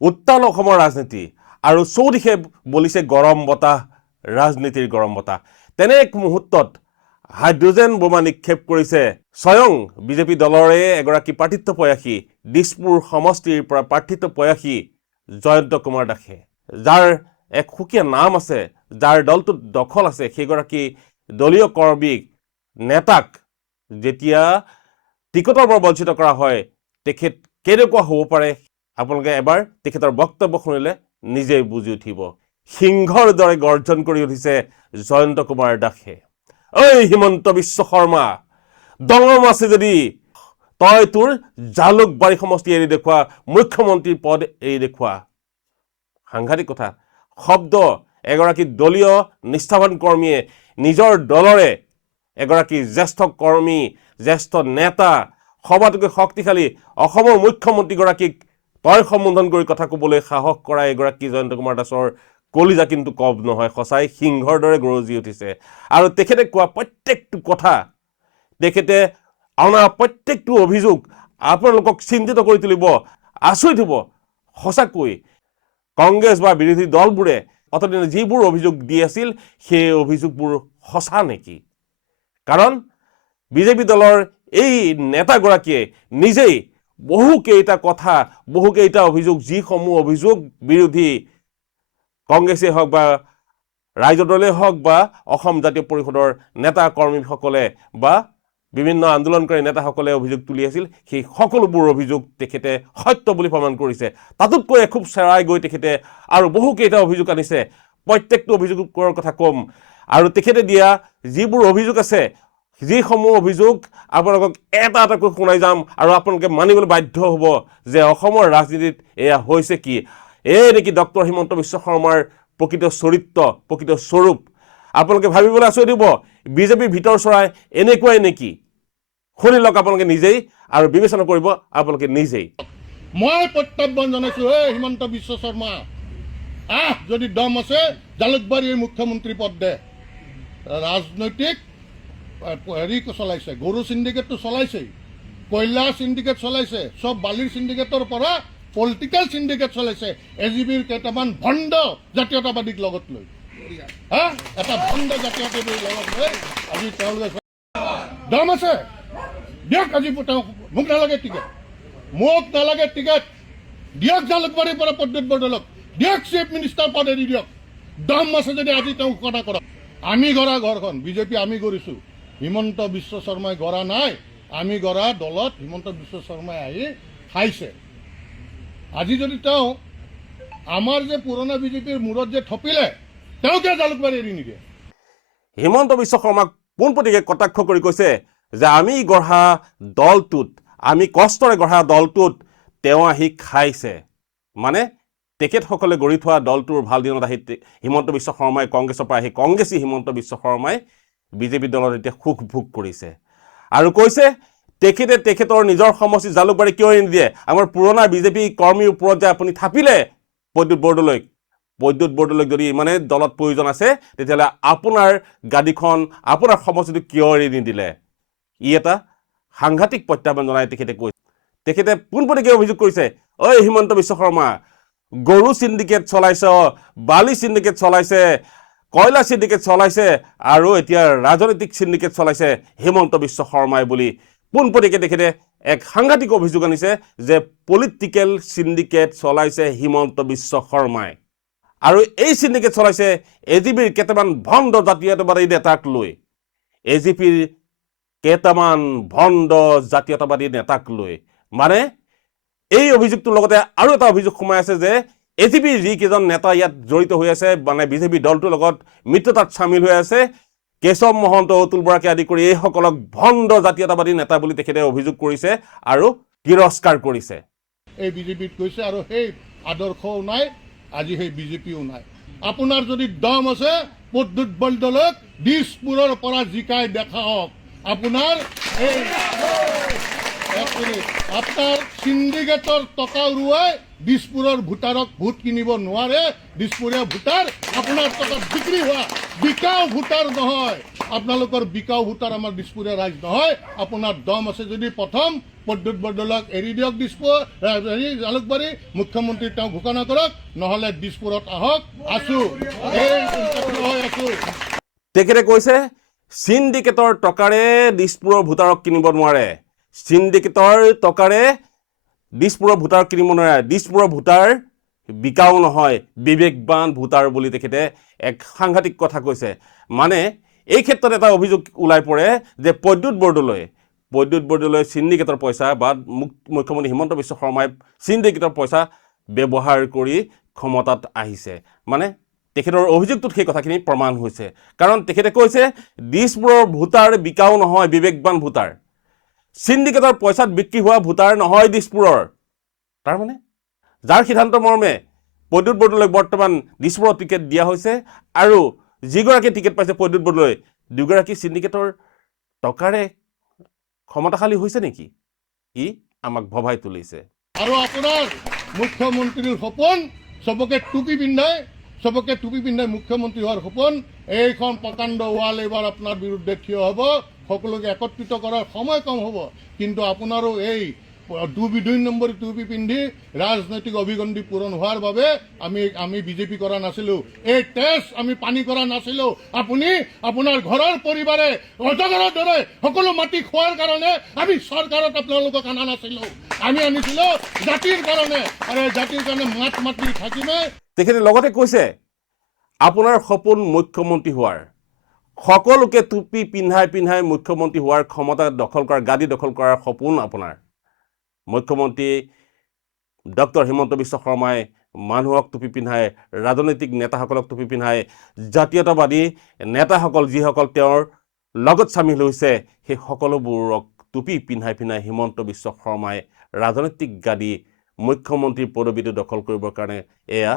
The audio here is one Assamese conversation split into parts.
উত্তাল অসমৰ ৰাজনীতি আৰু চৌদিশে বলিছে গৰম বতাহ, ৰাজনীতিৰ গৰম বতাহ। তেনে এক মুহূৰ্তত হাইড্ৰজেন বোমা নিক্ষেপ কৰিছে স্বয়ং বিজেপি দলৰে এগৰাকী প্ৰাৰ্থিত্ব প্ৰয়াসী, দিছপুৰ সমষ্টিৰ পৰা প্ৰাৰ্থিত্ব প্ৰয়াসী জয়ন্ত কুমাৰ দাসে, যাৰ এক সুকীয়া নাম আছে, যাৰ দলটোত দখল আছে, সেইগৰাকী দলীয় কৰ্মীক, নেতাক যেতিয়া টিকটৰ পৰা বঞ্চিত কৰা হয়, তেখেত কেনেকুৱা হ'ব পাৰে আপোনালোকে এবাৰ তেখেতৰ বক্তব্য শুনিলে নিজেই বুজি উঠিব। সিংহৰ দৰে গৰ্জন কৰি উঠিছে জয়ন্ত কুমাৰ দাসে। ঐ হিমন্ত বিশ্ব শৰ্মা, দঙম আছে যদি তই তোৰ জালুকবাৰী সমষ্টি এৰি দেখুওৱা, মুখ্যমন্ত্ৰীৰ পদ এৰি দেখুওৱা। সাংঘাতিক কথা। শব্দ এগৰাকী দলীয় নিষ্ঠাৱান কৰ্মীয়ে নিজৰ দলৰে এগৰাকী জ্যেষ্ঠ কৰ্মী, জ্যেষ্ঠ নেতা, সবাতোকৈ শক্তিশালী অসমৰ মুখ্যমন্ত্ৰীগৰাকীক তই সম্বোধন কৰি কথা ক'বলৈ সাহস কৰা এগৰাকী জয়ন্ত কুমাৰ দাসৰ কলিজা কিন্তু কম নহয়। সঁচাই সিংহৰ দৰে গৰজি উঠিছে। আৰু তেখেতে কোৱা প্ৰত্যেকটো কথা, তেখেতে অনা প্ৰত্যেকটো অভিযোগ আপোনালোকক চিন্তিত কৰি তুলিব, আচৰিত হ'ব। সঁচাকৈ কংগ্ৰেছ বা বিৰোধী দলবোৰে অতদিনে যিবোৰ অভিযোগ দি আছিল, সেই অভিযোগবোৰ সঁচা নেকি? কাৰণ বিজেপি দলৰ এই নেতাগৰাকীয়ে নিজেই বহুকেইটা কথা, বহুকেইটা অভিযোগ, যিসমূহ অভিযোগ বিৰোধী কংগ্ৰেছেই হওক বা ৰাইজৰ দলেই হওক বা অসম জাতীয় পৰিষদৰ নেতা কৰ্মীসকলে বা বিভিন্ন আন্দোলনকাৰী নেতাসকলে অভিযোগ তুলি আছিল, সেই সকলোবোৰ অভিযোগ তেখেতে সত্য বুলি প্ৰমাণ কৰিছে। তাতোতকৈ খুব চেৰাই গৈ তেখেতে আৰু বহুকেইটা অভিযোগ আনিছে। প্ৰত্যেকটো অভিযোগৰ কথা ক'ম আৰু তেখেতে দিয়া যিবোৰ অভিযোগ আছে, যিসমূহ অভিযোগ আপোনালোকক এটা এটাকৈ শুনাই যাম আৰু আপোনালোকে মানিবলৈ বাধ্য হ'ব যে অসমৰ ৰাজনীতিত এয়া হৈছে কি। এই নেকি ডক্টৰ হিমন্ত বিশ্ব শৰ্মাৰ প্ৰকৃত চৰিত্ৰ, প্ৰকৃত স্বৰূপ। আপোনালোকে ভাবিবলৈ আচৰিত হ'ব, বিজেপিৰ ভিতৰ চৰাই এনেকুৱাই নেকি? শুনি লওক আপোনালোকে নিজেই আৰু বিবেচনা কৰিব আপোনালোকে নিজেই। মই প্ৰত্যাহ্বান জনাইছো, হে হিমন্ত বিশ্ব শৰ্মা, যদি দম আছে জালুকবাৰীৰ মুখ্যমন্ত্ৰী পদ দে। ৰাজনৈতিক হেৰি চলাইছে, গৰু চিণ্ডিকেটটো চলাইছেই, কয়লা চিণ্ডিকেট চলাইছে, চব বালিৰ চিণ্ডিকেটৰ পৰা পলিটিকেল চিণ্ডিকেট চলাইছে। এজিবিৰ কেইটামান ভণ্ড জাতীয়তাবাদীক লগত লৈ, এটা ভণ্ড জাতীয়তাবাদীক লগত লৈ আজি তেওঁলোকে দম আছে দিয়ক। আজি মোক নালাগে টিকেট, মোক নালাগে টিকেট দিয়ক। জালুকবাৰীৰ পৰা প্ৰদ্যুৎ বৰদলৈক দিয়ক, চিফ মিনিষ্টাৰ পদ এৰি দিয়ক। দম আছে যদি আজি তেওঁ কথা কৰক। আমি গঢ়া ঘৰখন বিজেপি আমি কৰিছো, হিমন্ত বিশ্ব শৰ্মাই গঢ়া নাই। আমি গঢ়া দলত হিমন্ত বিশ্ব শৰ্মাই আহি খাইছে। আজি যদি তেওঁ আমাৰ যে পুৰণা বিজেপিৰ মূৰত যে থপিলে, তেওঁকে জালুকবাৰী এৰি নিদিয়ে। হিমন্ত বিশ্ব শৰ্মাক পোনপটীয়াকৈ কটাক্ষ কৰি কৈছে যে আমি গঢ়া দলটোত, আমি কষ্টৰে গঢ়া দলটোত তেওঁ আহি খাইছে। মানে তেখেতসকলে গঢ়ি থোৱা দলটোৰ ভাল দিনত আহি হিমন্ত বিশ্ব শৰ্মাই কংগ্ৰেছৰ পৰা আহি কংগ্ৰেছী হিমন্ত বিশ্ব শৰ্মাই বিজেপি দলত এতিয়া সুখ ভোগ কৰিছে। আৰু কৈছে তেখেতে তেখেতৰ নিজৰ সমষ্টি জালুকবাৰী কিয় এৰি নিদিয়ে। আমাৰ পুৰণা বিজেপি কৰ্মীৰ ওপৰত যে আপুনি থাপিলে প্ৰদ্যুৎ বৰদলৈক যদি ইমানে দলত প্ৰয়োজন আছে, তেতিয়াহ'লে আপোনাৰ গাদীখন, আপোনাৰ সমষ্টিটো কিয় এৰি নিদিলে? ই এটা সাংঘাতিক প্ৰত্যাহ্বান জনাই তেখেতে কৈছে। তেখেতে পোনপটীয়াকৈ অভিযোগ কৰিছে, ঐ হিমন্ত বিশ্ব শৰ্মা, গৰু চিণ্ডিকেট চলাইছে, বালি চিণ্ডিকেট চলাইছে, কয়লা চিণ্ডিকেট চলাইছে আৰু এতিয়া ৰাজনৈতিক চিণ্ডিকেট চলাইছে হিমন্ত বিশ্ব শৰ্মাই বুলি পোনপটীয়াকৈ তেখেতে এক সাংঘাতিক অভিযোগ আনিছে যে পলিটিকেল চিণ্ডিকেট চলাইছে হিমন্ত বিশ্ব শৰ্মাই। আৰু এই চিণ্ডিকেট চলাইছে এজিপিৰ কেইটামান ভণ্ড জাতীয়তাবাদী নেতাক লৈ। এজিপিৰ কেইটামান ভণ্ড জাতীয়তাবাদী নেতাক লৈ। মানে এই অভিযোগটোৰ লগতে আৰু এটা অভিযোগ সোমাই আছে যে এজিপিৰ যিকেইজন নেতা ইয়াত জড়িত হৈ আছে, মানে বিজেপি দলটোৰ লগত মিত্ৰতাত চামিল হৈ আছে, কেশৱ মহন্ত, অতুল বৰাকে আদি কৰি এইসকলক ভণ্ড জাতীয়তাবাদী নেতা বুলি তেখেতে অভিযোগ কৰিছে আৰু তিৰস্কাৰ কৰিছে। এই বিজেপিত কৈছে আৰু সেই আদৰ্শও নাই, আজি সেই বিজেপিও নাই। আপোনাৰ যদি দম আছে প্ৰদ্যুৎ বৰদলৈক দিছপুৰৰ পৰা জিকাই দেখাওক। আপোনাৰ এই আপনাৰ সিন্ডিকেটৰ টকা উড়াই দিছপুৰেৰ ভোটাৰক ভোট কিনিব নোৱাৰে। দিছপুৰীয়া ভোটাৰ আপোনাৰ টকাত বিক্ৰী হোৱা বিকাও ভোটাৰ নহয়। আপোনালোকৰ বিকাও ভোটাৰ আমাৰ দিছপুৰীয়া ৰাইজ নহয়। আপোনাৰ দম আছে যদি প্ৰথম প্ৰদ্যুৎ বৰদলৈক এৰি দিয়ক দিছপুৰ জালুকবাৰী মুখ্যমন্ত্ৰী তেওঁ ঘোষণা কৰক নহ'লে দিছপুৰত আহক আছো হৈ আছো তেখেতে কৈছে চিণ্ডিকেটৰ টকাৰে দিছপুৰৰ ভোটাৰক কিনিব নোৱাৰে চিণ্ডিকেটৰ টকাৰে দিছপুৰৰ ভোটাৰক কিনিব নোৱাৰে দিছপুৰৰ ভোটাৰ বিকাও নহয় বিবেকবান ভোটাৰ বুলি তেখেতে এক সাংঘাতিক কথা কৈছে মানে এই ক্ষেত্ৰত এটা অভিযোগ ওলাই পৰে যে প্ৰদ্যুৎ বৰদলৈ চিণ্ডিকেটৰ পইচা বা মুখ্যমন্ত্ৰী হিমন্ত বিশ্ব শৰ্মাই চিণ্ডিকেটৰ পইচা ব্যৱহাৰ কৰি ক্ষমতাত আহিছে মানে তেখেতৰ অভিযোগটোত সেই কথাখিনি প্ৰমাণ হৈছে কাৰণ তেখেতে কৈছে দিছপুৰৰ ভোটাৰ বিকাও নহয় বিবেকবান ভোটাৰ চিণ্ডিকেটৰ পইচাত বিক্ৰী হোৱা ভোটাৰ নহয় দিছপুৰৰ তাৰমানে যাৰ সিদ্ধান্ত মৰ্মে প্ৰদ্যুৎ বৰদলৈক বৰ্তমান দিছপুৰৰ টিকেট দিয়া হৈছে আৰু যিগৰাকী টিকেট পাইছে প্ৰদ্যুৎ বৰদলৈ দুগৰাকী চিণ্ডিকেটৰ টকাৰে ক্ষমতাশালী হৈছে নেকি ই আমাক ভবাই তুলিছে আৰু আপোনাৰ মুখ্যমন্ত্ৰীৰ সপোন চবকে টুপি পিন্ধাই মুখ্যমন্ত্ৰী হোৱাৰ সপোন এইখন প্ৰকাণ্ড ৱাল এইবাৰ আপোনাৰ বিৰুদ্ধে থিয় হ'ব সকলোকে একত্ৰিত কৰাৰ সময় কম হ'ব কিন্তু আপোনাৰো এই 2 নম্বৰ টুপি পিন্ধি ৰাজনৈতিক অভিগণ্ডি পূৰণ হোৱাৰ বাবে আমি বিজেপি কৰা নাছিলো এই তেজ আমি পানী কৰা নাছিলো আপুনি আপোনাৰ ঘৰৰ পৰিবাৰে অজগৰৰ দৰে সকলো মাটি খোৱাৰ কাৰণে আমি চৰকাৰত আপোনালোকক অনা নাছিলো আমি আনিছিলো জাতিৰ কাৰণে আৰু জাতিৰ কাৰণে মাটি থাকিমে তেখেতে লগতে কৈছে আপোনাৰ সপোন মুখ্যমন্ত্ৰী হোৱাৰ সকলোকে টুপি পিন্ধাই মুখ্যমন্ত্ৰী হোৱাৰ ক্ষমতা দখল কৰাৰ গাদী দখল কৰাৰ সপোন আপোনাৰ মুখ্যমন্ত্ৰী ডক্টৰ হিমন্ত বিশ্ব শৰ্মাই মানুহক টুপি পিন্ধাই ৰাজনৈতিক নেতাসকলক টুপি পিন্ধাই জাতীয়তাবাদী নেতাসকল যিসকল তেওঁৰ লগত চামিল হৈছে সেই সকলোবোৰক টুপি পিন্ধাই হিমন্ত বিশ্ব শৰ্মাই ৰাজনৈতিক গাদী মুখ্যমন্ত্ৰীৰ পদবীটো দখল কৰিবৰ কাৰণে এয়া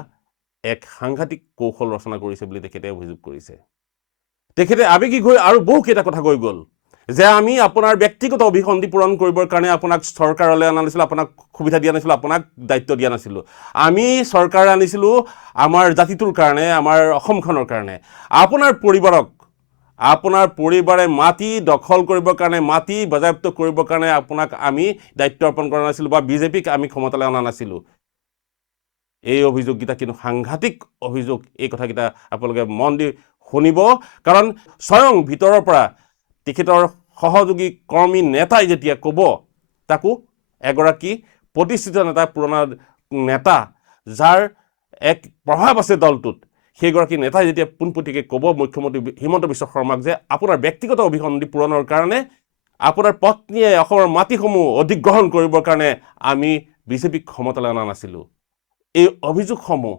এক সাংঘাতিক কৌশল ৰচনা কৰিছে বুলি তেখেতে অভিযোগ কৰিছে তেখেতে আবেগিক হৈ আৰু বহু কেইটা কথা কৈ গ'ল যে আমি আপোনাৰ ব্যক্তিগত অভিসন্ধি পূৰণ কৰিবৰ কাৰণে আপোনাক চৰকাৰলৈ অনা নাছিলোঁ আপোনাক সুবিধা দিয়া নাছিলোঁ আপোনাক দায়িত্ব দিয়া নাছিলোঁ আমি চৰকাৰ আনিছিলোঁ আমাৰ জাতিটোৰ কাৰণে আমাৰ অসমখনৰ কাৰণে আপোনাৰ পৰিবাৰে মাটি দখল কৰিবৰ কাৰণে মাটি বাজেয়াপ্ত কৰিবৰ কাৰণে আপোনাক আমি দায়িত্ব অৰ্পণ কৰা নাছিলোঁ বা বিজেপিক আমি ক্ষমতালৈ অনা নাছিলোঁ এই অভিযোগকেইটা কিন্তু সাংঘাতিক অভিযোগ এই কথাকেইটা আপোনালোকে মন দি শুনিব কাৰণ স্বয়ং ভিতৰৰ পৰা তেখেতৰ সহযোগী কৰ্মী নেতাই যেতিয়া ক'ব তাকো এগৰাকী প্ৰতিষ্ঠিত নেতা পুৰণা নেতা যাৰ এক প্ৰভাৱ আছে দলটোত সেইগৰাকী নেতাই যেতিয়া পোনপটীয়াকৈ ক'ব মুখ্যমন্ত্ৰী হিমন্ত বিশ্ব শৰ্মাক যে আপোনাৰ ব্যক্তিগত অভিসন্ধি পূৰণৰ কাৰণে আপোনাৰ পত্নীয়ে অসমৰ মাটিসমূহ অধিগ্ৰহণ কৰিবৰ কাৰণে আমি বিজেপিক ক্ষমতালৈ অনা নাছিলোঁ এই অভিযোগসমূহ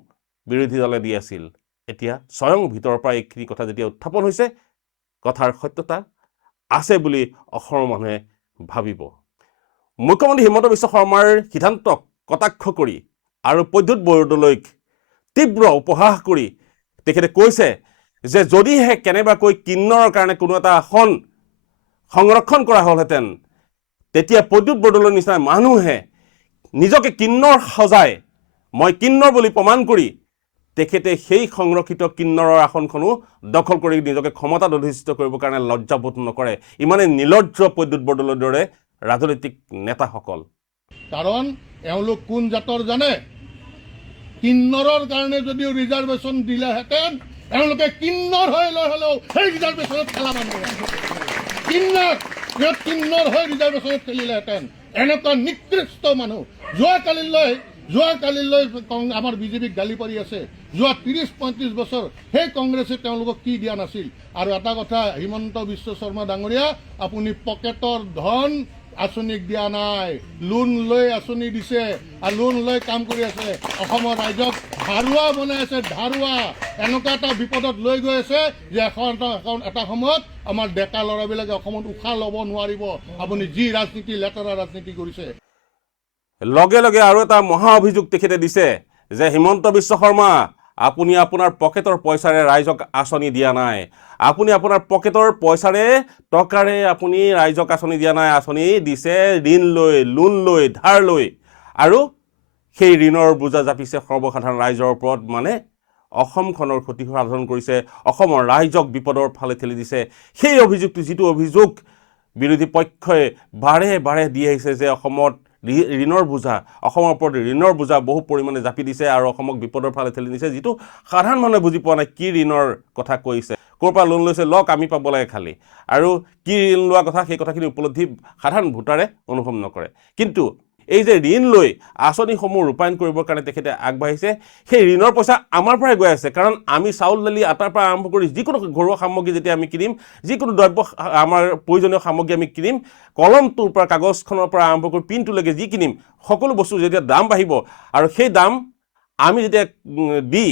বিৰোধী দলে দি আছিল এতিয়া স্বয়ং ভিতৰৰ পৰা এইখিনি কথা যেতিয়া উত্থাপন হৈছে কথাৰ সত্যতা আছে বুলি অসমৰ মানুহে ভাবিব মুখ্যমন্ত্ৰী হিমন্ত বিশ্ব শৰ্মাৰ সিদ্ধান্তক কটাক্ষ কৰি আৰু প্ৰদ্যুৎ বৰদলৈক তীব্ৰ উপহাস কৰি তেখেতে কৈছে যে যদিহে কেনেবাকৈ কিন্নৰৰ কাৰণে কোনো এটা আসন সংৰক্ষণ কৰা হ'লহেঁতেন তেতিয়া প্ৰদ্যুৎ বৰদলৈৰ নিচিনা মানুহে নিজকে কিন্নৰ সজাই মই কিন্নৰ বুলি প্ৰমাণ কৰি তেখেতে সেই সংৰক্ষিত কিন্নৰৰ আসনখনো দখল কৰি নিজকে ক্ষমতাত অধিষ্ঠিত কৰিবৰ কাৰণে লজ্জাবোধ নকৰে ইমানে নিলজ্জ প্ৰদ্যুৎ বৰদলৈৰ দৰে ৰাজনৈতিক নেতাসকল কাৰণ এওঁলোক কোন জাতৰ জানে কিন্নৰৰ কাৰণে যদিও ৰিজাৰ্ভেশ্যন দিলেহেঁতেন এওঁলোকে কিন্নৰ হৈ হ'লেও সেই ৰিজাৰ্ভেশ্যনত খেলা মানুহ কিন্নৰ হৈ ৰিজাৰ্ভেশ্যনত খেলিলেহেঁতেন এনেকুৱা নিকৃষ্ট মানুহ যোৱাকালিলৈ আমাৰ বিজেপিক গালি পাৰি আছে যোৱা 30-35 বছৰ সেই কংগ্ৰেছে তেওঁলোকক কি দিয়া নাছিল আৰু এটা কথা হিমন্ত বিশ্ব শৰ্মা ডাঙৰীয়া আপুনি পকেটৰ ধন আঁচনিক দিয়া নাই লোন লৈ আঁচনি দিছে আৰু লোন লৈ কাম কৰি আছে অসমৰ ৰাইজক ধাৰুৱা বনাই আছে ধাৰুৱা এনেকুৱা এটা বিপদত লৈ গৈ আছে যে এটা সময়ত আমাৰ ডেকা ল'ৰাবিলাকে অসমত উশাহ ল'ব নোৱাৰিব আপুনি যি ৰাজনীতি লেতেৰা ৰাজনীতি কৰিছে লগে লগে আৰু এটা মহা অভিযোগ তেখেতে দিছে যে হিমন্ত বিশ্ব শৰ্মা আপুনি আপোনাৰ পকেটৰ পইচাৰে ৰাইজক আঁচনি দিয়া নাই আপুনি আপোনাৰ পকেটৰ পইচাৰে টকাৰে আপুনি ৰাইজক আঁচনি দিয়া নাই আঁচনি দিছে ঋণ লৈ লোন লৈ ধাৰ লৈ আৰু সেই ঋণৰ বোজা জাপিছে সৰ্বসাধাৰণ ৰাইজৰ ওপৰত মানে অসমখনৰ ক্ষতি সাধন কৰিছে অসমৰ ৰাইজক বিপদৰ ফালে ঠেলি দিছে সেই অভিযোগটো যিটো অভিযোগ বিৰোধী পক্ষই বাৰে বাৰে দি আহিছে যে অসমত ঋণৰ বোজা অসমৰ ওপৰত ঋণৰ বোজা বহু পৰিমাণে জাপি দিছে আৰু অসমক বিপদৰ ফালে ঠেলি দিছে, যিটো সাধাৰণ মানুহে বুজি পোৱা নাই কি ঋণৰ কথা কৈছে, ক'ৰ পৰা লোন লৈছে, লওক আমি পাব লাগে খালি, আৰু কি ঋণ লোৱা কথা সেই কথাখিনি উপলব্ধি সাধাৰণ ভোটাৰে অনুভৱ নকৰে। কিন্তু এই যে ঋণ লৈ আঁচনিসমূহ ৰূপায়ণ কৰিবৰ কাৰণে তেখেতে আগবাঢ়িছে, সেই ঋণৰ পইচা আমাৰ পৰাই গৈ আছে। কাৰণ আমি চাউল দালি আটাৰ পৰা আৰম্ভ কৰি যিকোনো ঘৰুৱা সামগ্ৰী যেতিয়া আমি কিনিম, যিকোনো দ্ৰব্য আমাৰ প্ৰয়োজনীয় সামগ্ৰী আমি কিনিম, কলমটোৰ পৰা কাগজখনৰ পৰা আৰম্ভ কৰি পিনটোলৈকে যি কিনিম, সকলো বস্তু যেতিয়া দাম বাঢ়িব আৰু সেই দাম আমি যেতিয়া দি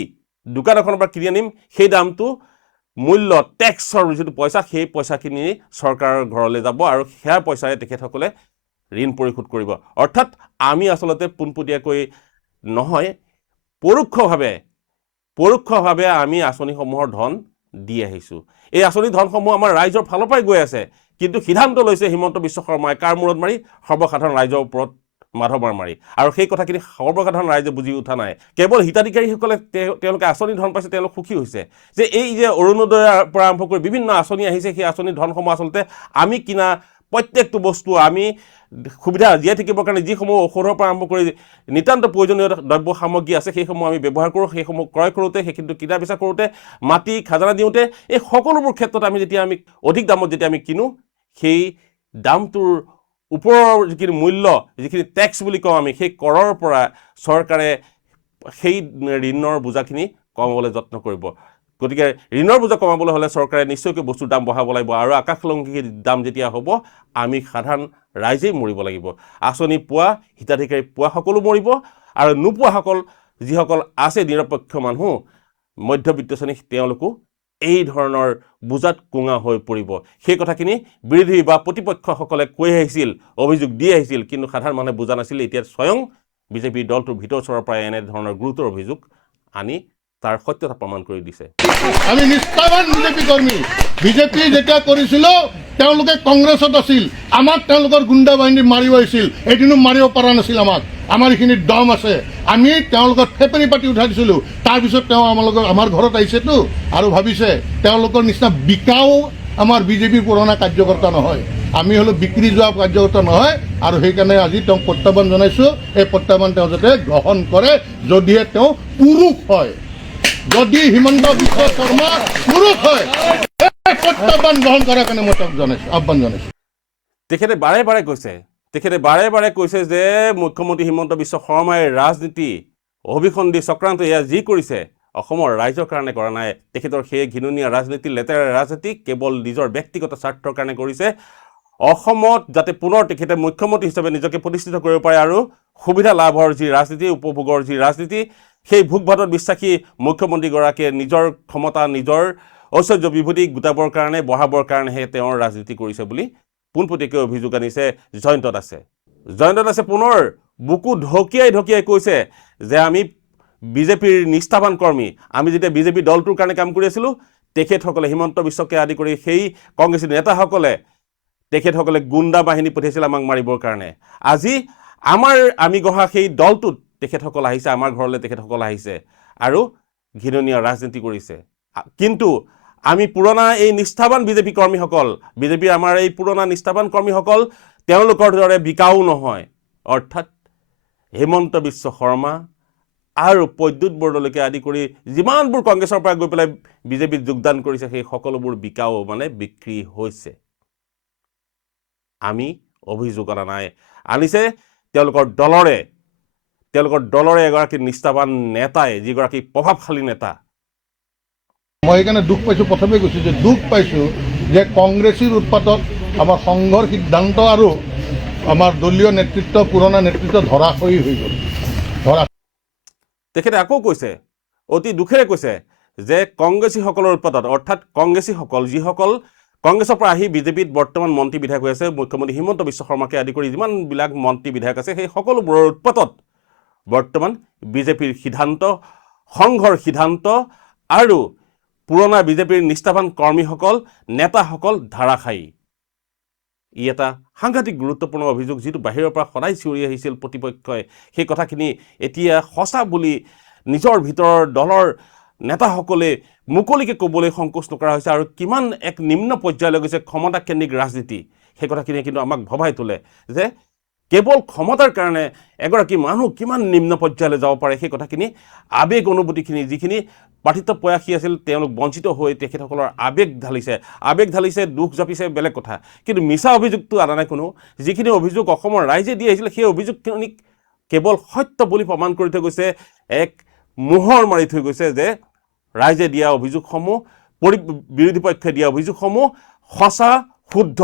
দোকান এখনৰ পৰা কিনি আনিম, সেই দামটো মূল্য টেক্সৰ যিটো পইচা, সেই পইচাখিনি চৰকাৰৰ ঘৰলৈ যাব আৰু সেয়া পইচাৰে তেখেতসকলে ঋণ পৰিশোধ কৰিব। অৰ্থাৎ আমি আচলতে পোনপটীয়াকৈ নহয়, পৰোক্ষভাৱে আমি আঁচনিসমূহৰ ধন দি আহিছোঁ। এই আঁচনি ধনসমূহ আমাৰ ৰাইজৰ ফালৰ পৰাই গৈ আছে, কিন্তু সিদ্ধান্ত লৈছে হিমন্ত বিশ্ব শৰ্মাই কাৰ মূৰত মাৰি? সৰ্বসাধাৰণ ৰাইজৰ ওপৰত মাধৱৰ মাৰি। আৰু সেই কথাখিনি সৰ্বসাধাৰণ ৰাইজে বুজি উঠা নাই। কেৱল হিতাধিকাৰীসকলে তেওঁলোকে আঁচনি ধন পাইছে, তেওঁলোক সুখী হৈছে যে এই যে অৰুণোদয়ৰ পৰা আৰম্ভ কৰি বিভিন্ন আঁচনি আহিছে, সেই আঁচনিৰ ধনসমূহ আচলতে আমি কিনা প্ৰত্যেকটো বস্তু, আমি সুবিধা জীয়াই থাকিবৰ কাৰণে যিসমূহ ঔষধৰ পৰা আৰম্ভ কৰি নিতান্ত প্ৰয়োজনীয় দ্ৰব্য সামগ্ৰী আছে, সেইসমূহ আমি ব্যৱহাৰ কৰোঁ, সেইসমূহ ক্ৰয় কৰোঁতে, সেইখিনিতো কিনা বেচা কৰোঁতে, মাটি খাজানা দিওঁতে, এই সকলোবোৰ ক্ষেত্ৰত যেতিয়া আমি অধিক দামত যেতিয়া আমি কিনো, সেই দামটোৰ ওপৰৰ যিখিনি মূল্য, যিখিনি টেক্স বুলি কওঁ আমি, সেই কৰৰ পৰা চৰকাৰে সেই ঋণৰ বোজাখিনি কমাবলৈ যত্ন কৰিব। গতিকে ঋণৰ বোজা কমাবলৈ হ'লে চৰকাৰে নিশ্চয়কৈ বস্তুৰ দাম বঢ়াব লাগিব, আৰু আকাশলংঘী দাম যেতিয়া হ'ব, আমি সাধাৰণ ৰাইজেই মৰিব লাগিব। আঁচনি পোৱা, হিতাধিকাৰী পোৱা সকলো মৰিব, আৰু নোপোৱাসকল যিসকল আছে নিৰপেক্ষ মানুহ, মধ্যবিত্ত শ্ৰেণী, তেওঁলোকো এই ধৰণৰ বোজাত কোঙা হৈ পৰিব। সেই কথাখিনি বিৰোধী বা প্ৰতিপক্ষসকলে কৈ আহিছিল, অভিযোগ দি আহিছিল, কিন্তু সাধাৰণ মানুহে বুজা নাছিল। এতিয়া স্বয়ং বিজেপিৰ দলটোৰ ভিতৰ চৰৰ পৰাই এনেধৰণৰ গুৰুতৰ অভিযোগ আনি তাৰ সত্যতা প্ৰমাণ কৰি দিছে। আমি নিষ্ঠাবান বিজেপি কৰ্মী। বিজেপি যেতিয়া কৰিছিলো, তেওঁলোকে কংগ্ৰেছত আছিল, আমাক তেওঁলোকৰ গুণ্ডা বাহিনী মাৰিব আহিছিল, এদিনো মাৰিব পৰা নাছিল আমাক। আমাৰ এইখিনিত দম আছে, আমি তেওঁলোকৰ ফেপেৰি পাতি উঠাই দিছিলোঁ। তাৰপিছত তেওঁ আমাৰ ঘৰত আহিছেতো, আৰু ভাবিছে তেওঁলোকৰ নিচিনা বিকাও আমাৰ বিজেপিৰ পুৰণা কাৰ্যকৰ্তা নহয়, আমি হ'লো বিক্ৰী যোৱা কাৰ্যকৰ্তা নহয়। আৰু সেইকাৰণে আজি তেওঁক প্ৰত্যাহ্বান জনাইছোঁ, এই প্ৰত্যাহ্বান তেওঁ যাতে গ্ৰহণ কৰে, যদিহে তেওঁ পুৰুষ হয়। যদি হিমন্ত বিশ্ব শৰ্মা পুৰুষ হয়, প্ৰত্যাহ্বান গ্ৰহণ কৰাৰ কাৰণে মই তেওঁক আহ্বান জনাইছোঁ। তেখেতে বাৰে বাৰে কৈছে যে মুখ্যমন্ত্ৰী হিমন্ত বিশ্ব শৰ্মাই ৰাজনীতি অভিসন্ধি চক্ৰান্ত এয়া যি কৰিছে, অসমৰ ৰাইজৰ কাৰণে কৰা নাই। তেখেতৰ সেই ঘৃণনীয় ৰাজনীতি, লেতেৰা ৰাজনীতি কেৱল নিজৰ ব্যক্তিগত স্বাৰ্থৰ কাৰণে কৰিছে। অসমত যাতে পুনৰ তেখেতে মুখ্যমন্ত্ৰী হিচাপে নিজকে প্ৰতিষ্ঠিত কৰিব পাৰে, আৰু সুবিধা লাভৰ যি ৰাজনীতি, উপভোগৰ যি ৰাজনীতি, সেই ভোগ-ভাতত বিশ্বাসী মুখ্যমন্ত্ৰীগৰাকীয়ে নিজৰ ক্ষমতা, নিজৰ ঐশ্বৰ্য বিভূতি গোটাবৰ কাৰণে, বঢ়াবৰ কাৰণেহে তেওঁৰ ৰাজনীতি কৰিছে বুলি পোনপটীয়াকৈ অভিযোগ আনিছে জয়ন্ত দাসে পুনৰ বুকু ঢকিয়াই কৈছে যে আমি বিজেপিৰ নিষ্ঠাবান কৰ্মী। আমি যেতিয়া বিজেপি দলটোৰ কাৰণে কাম কৰি আছিলোঁ, তেখেতসকলে হিমন্ত বিশ্বকে আদি কৰি সেই কংগ্ৰেছী নেতাসকলে তেখেতসকলে গুণ্ডা বাহিনী পঠিয়াইছিল আমাক মাৰিবৰ কাৰণে। আজি আমি গঢ়া সেই দলটোত তেখেতসকল আহিছে, আমাৰ ঘৰলৈ তেখেতসকল আহিছে আৰু ঘৃণনীয় ৰাজনীতি কৰিছে। কিন্তু আমি পুৰণা এই নিষ্ঠাবান বিজেপি কৰ্মীসকল, বিজেপিৰ আমাৰ এই পুৰণা নিষ্ঠাবান কৰ্মীসকল তেওঁলোকৰ দৰে বিকাও নহয়। অৰ্থাৎ হিমন্ত বিশ্ব শৰ্মা আৰু প্ৰদ্যুৎ বৰদলৈকে আদি কৰি যিমানবোৰ কংগ্ৰেছৰ পৰা গৈ পেলাই বিজেপিত যোগদান কৰিছে, সেই সকলোবোৰ বিকাও বিক্ৰী হৈছে। আমি অভিযোগ অনা নাই, আনিছে তেওঁলোকৰ দলৰে এগৰাকী নিষ্ঠাবান নেতাই, যিগৰাকী প্ৰভাৱশালী নেতা। মই সেইকাৰণে দুখ পাইছোঁ, প্ৰথমে কৈছোঁ যে দুখ পাইছোঁ যে কংগ্ৰেছীৰ উৎপাতত আমাৰ সংঘৰ সিদ্ধান্ত আৰু আমাৰ দলীয় নেতৃত্ব, পুৰণা নেতৃত্ব ধৰাশয়ী হৈ গ'ল। তেখেতে আকৌ কৈছে, অতি দুখেৰে কৈছে যে কংগ্ৰেছীসকলৰ উৎপাতত, অৰ্থাৎ কংগ্ৰেছীসকল যিসকল কংগ্ৰেছৰ পৰা আহি বিজেপিত বৰ্তমান মন্ত্ৰী বিধায়ক হৈ আছে, মুখ্যমন্ত্ৰী হিমন্ত বিশ্ব শৰ্মাকে আদি কৰি যিমানবিলাক মন্ত্ৰী বিধায়ক আছে, সেই সকলোবোৰৰ উৎপাতত বৰ্তমান বিজেপিৰ সিদ্ধান্ত, সংঘৰ সিদ্ধান্ত আৰু পুৰণা বিজেপিৰ নিষ্ঠাবান কৰ্মীসকল, নেতাসকল ধাৰাশায়ী। ই এটা সাংঘাতিক গুৰুত্বপূৰ্ণ অভিযোগ, যিটো বাহিৰৰ পৰা সদায় চিঞৰি আহিছিল প্ৰতিপক্ষই। সেই কথাখিনি এতিয়া সঁচা বুলি নিজৰ ভিতৰৰ দলৰ নেতাসকলে মুকলিকে ক'বলৈ সংকোচ নকৰা হৈছে। আৰু কিমান এক নিম্ন পৰ্যায়লৈ গৈছে ক্ষমতাকেন্দ্ৰিক ৰাজনীতি, সেই কথাখিনিয়ে কিন্তু আমাক ভবাই তোলে যে কেৱল ক্ষমতাৰ কাৰণে এগৰাকী মানুহ কিমান নিম্ন পৰ্যায়লৈ যাব পাৰে সেই কথাখিনি আবেগ অনুভূতিখিনি যিখিনি পাৰ্থিত্ব প্ৰয়াসী আছিল তেওঁলোক বঞ্চিত হৈ তেখেতসকলৰ আবেগ ঢালিছে দুখ জাপিছে বেলেগ কথা কিন্তু মিছা অভিযোগটো আনা নাই কোনো যিখিনি অভিযোগ অসমৰ ৰাইজে দি আহিছিল সেই অভিযোগখিনিক কেৱল সত্য বুলি প্ৰমাণ কৰি থৈ গৈছে এক মোহৰ মাৰি থৈ গৈছে যে ৰাইজে দিয়া অভিযোগসমূহ বিৰোধী পক্ষে দিয়া অভিযোগসমূহ সঁচা শুদ্ধ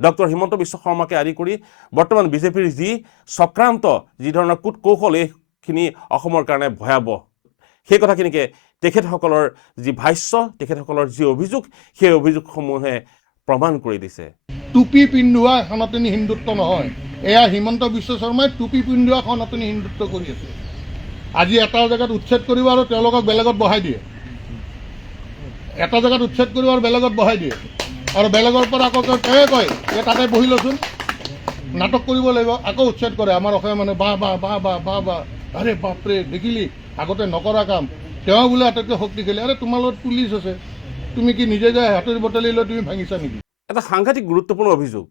ডক্টৰ হিমন্ত বিশ্ব শৰ্মাকে আদি কৰি বৰ্তমান বিজেপিৰ যি চক্ৰান্ত যি ধৰণৰ কূট কৌশল এইখিনি অসমৰ কাৰণে ভয়াৱহ সেই কথাখিনিকে তেখেতসকলৰ যি ভাষ্য তেখেতসকলৰ যি অভিযোগ সেই অভিযোগসমূহে প্ৰমাণ কৰি দিছে টুপি পিন্ধোৱা সনাতনী হিন্দুত্ব নহয় এয়া হিমন্ত বিশ্ব শৰ্মাই টুপি পিন্ধোৱা সনাতনী হিন্দুত্ব কৰি আছে আজি এটা জেগাত উচ্ছেদ কৰিব আৰু তেওঁলোকক বেলেগত বহাই দিয়ে এটা জেগাত উচ্ছেদ কৰিব আৰু বেলেগত বহাই দিয়ে আৰু বেলেগৰ পৰা আকৌ তেওঁৱে কয় যে তাতে বহি লচোন নাটক কৰিব লাগিব আকৌ উচ্ছেদ কৰে আমাৰ অসমীয়া মানে বাহ বাহ বাহ বাহ বাহ বাহ আৰে বাপৰে দেখিলি আগতে নকৰা কাম তেওঁ বোলে আটাইতকৈ শক্তিশালী আৰে তোমাৰ লগত পুলিচ আছে তুমি কি নিজে যায় হাতৰি বটালি লৈ তুমি ভাঙিছা নেকি এটা সাংঘাতিক গুৰুত্বপূৰ্ণ অভিযোগ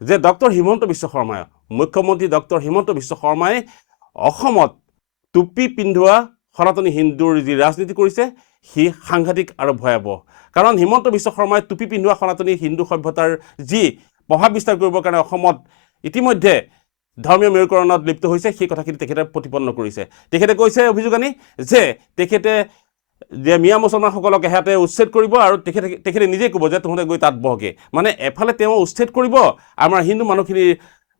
যে ডক্টৰ হিমন্ত বিশ্ব শৰ্মাই মুখ্যমন্ত্ৰী ডক্টৰ হিমন্ত বিশ্ব শৰ্মাই অসমত টুপি পিন্ধোৱা সনাতনী হিন্দুৰ যি ৰাজনীতি কৰিছে সি সাংঘাতিক আৰু ভয়াৱহ কাৰণ হিমন্ত বিশ্ব শৰ্মাই টুপি পিন্ধোৱা সনাতনী হিন্দু সভ্যতাৰ যি প্ৰভাৱ বিস্তাৰ কৰিবৰ কাৰণে অসমত ইতিমধ্যে ধৰ্মীয় মেৰুকৰণত লিপ্ত হৈছে সেই কথাখিনি তেখেতে প্ৰতিপন্ন কৰিছে তেখেতে কৈছে অভিযোগ আনি যে তেখেতে যে মিয়া মুছলমানসকলক এহাতে উচ্ছেদ কৰিব আৰু তেখেতে নিজেই ক'ব যে তহঁতে গৈ তাত বহগে মানে এফালে তেওঁ উচ্ছেদ কৰিব আমাৰ হিন্দু মানুহখিনিৰ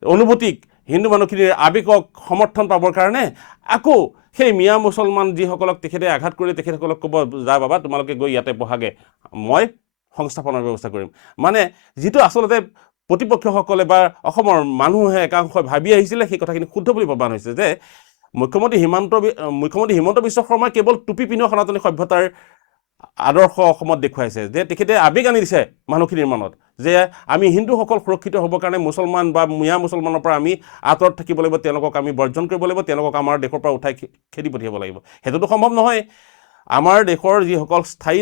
অনুভূতিক হিন্দু মানুহখিনিৰ আৱেগক সমৰ্থন পাবৰ কাৰণে আকৌ সেই মিয়া মুছলমান যিসকলক তেখেতে আঘাত কৰি তেখেতসকলক ক'ব যা বাবা তোমালোকে গৈ ইয়াতে বহাগে মই সংস্থাপনৰ ব্যৱস্থা কৰিম মানে যিটো আচলতে প্ৰতিপক্ষসকলে বা অসমৰ মানুহে একাংশই ভাবি আহিছিলে সেই কথাখিনি শুদ্ধ বুলি প্ৰমাণ হৈছে যে মুখ্যমন্ত্ৰী হিমন্ত বিশ্ব শৰ্মাই কেৱল টুপি পিন্ধোৱা সনাতনী সভ্যতাৰ আদৰ্শ অসমত দেখুৱাইছে যে তেখেতে আৱেগ আনি দিছে মানুহখিনিৰ মনত যে আমি হিন্দুসকল সুৰক্ষিত হ'বৰ কাৰণে মুছলমান বা মিয়া মুছলমানৰ পৰা আমি আঁতৰত থাকিব লাগিব তেওঁলোকক আমি বৰ্জন কৰিব লাগিব তেওঁলোকক আমাৰ দেশৰ পৰা উঠাই খেদি পঠিয়াব লাগিব সেইটোতো সম্ভৱ নহয় আমাৰ দেশৰ যিসকল স্থায়ী